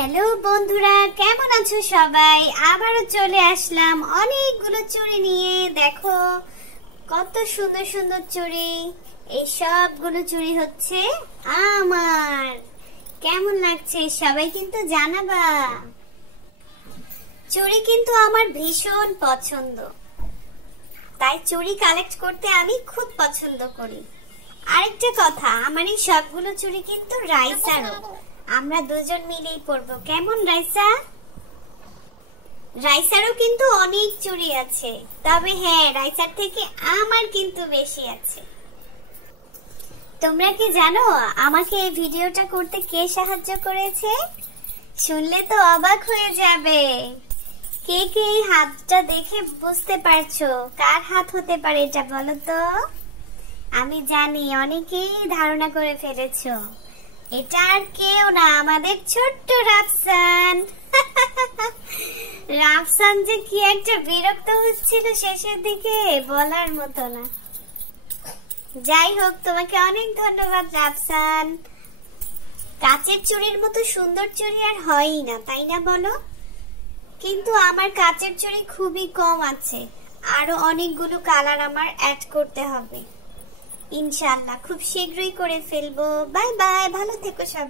Hello বন্ধুরা, কেমন আছো সবাই? আবারও চলে আসলাম অনেকগুলো চুড়ি নিয়ে। দেখো কত সুন্দর সুন্দর চুড়ি। এই সবগুলো চুড়ি হচ্ছে আমার। কেমন লাগছে সবাই কিন্তু জানাবা। চুড়ি কিন্তু আমার ভীষণ পছন্দ, তাই চুড়ি কালেক্ট করতে আমি খুব পছন্দ করি। আরেকটা কথা, আমার এই সবগুলো চুড়ি কিন্তু রাইসারও। আমরা দুজন মিলেই পরবো, কেমন রাইসা? রাইসারও কিন্তু অনেক চুড়ি আছে, তবে হ্যাঁ, রাইসার থেকে আমার কিন্তু বেশি আছে। তোমরা কি জানো আমাকে এই ভিডিওটা করতে কে সাহায্য করেছে? শুনলে তো অবাক হয়ে যাবে। কে কে এই হাতটা দেখে বুঝতে পারছো কার হাত হতে পারে? এটা বলো তো। আমি জানি অনেকেই ধারণা করে ফেলেছো। এটা আর কেউ না, আমাদের ছোট্ট রাফসান। রাফসান যে কি একটা বিরক্ত হচ্ছিল শেষের দিকে, বলার মতো না। যাই হোক, তোমাকে অনেক ধন্যবাদ রাফসান। কাচের চুড়ির মতো সুন্দর চুড়ি আর হয়ই না, তাই না বলো? কিন্তু আমার কাচের চুড়ি খুবই কম আছে, আরো অনেকগুলো কালার আমার অ্যাড করতে হবে। ইনশাআল্লাহ খুব শীঘ্রই করে ফেলবো। বাই বাই, ভালো থেকো সবাই।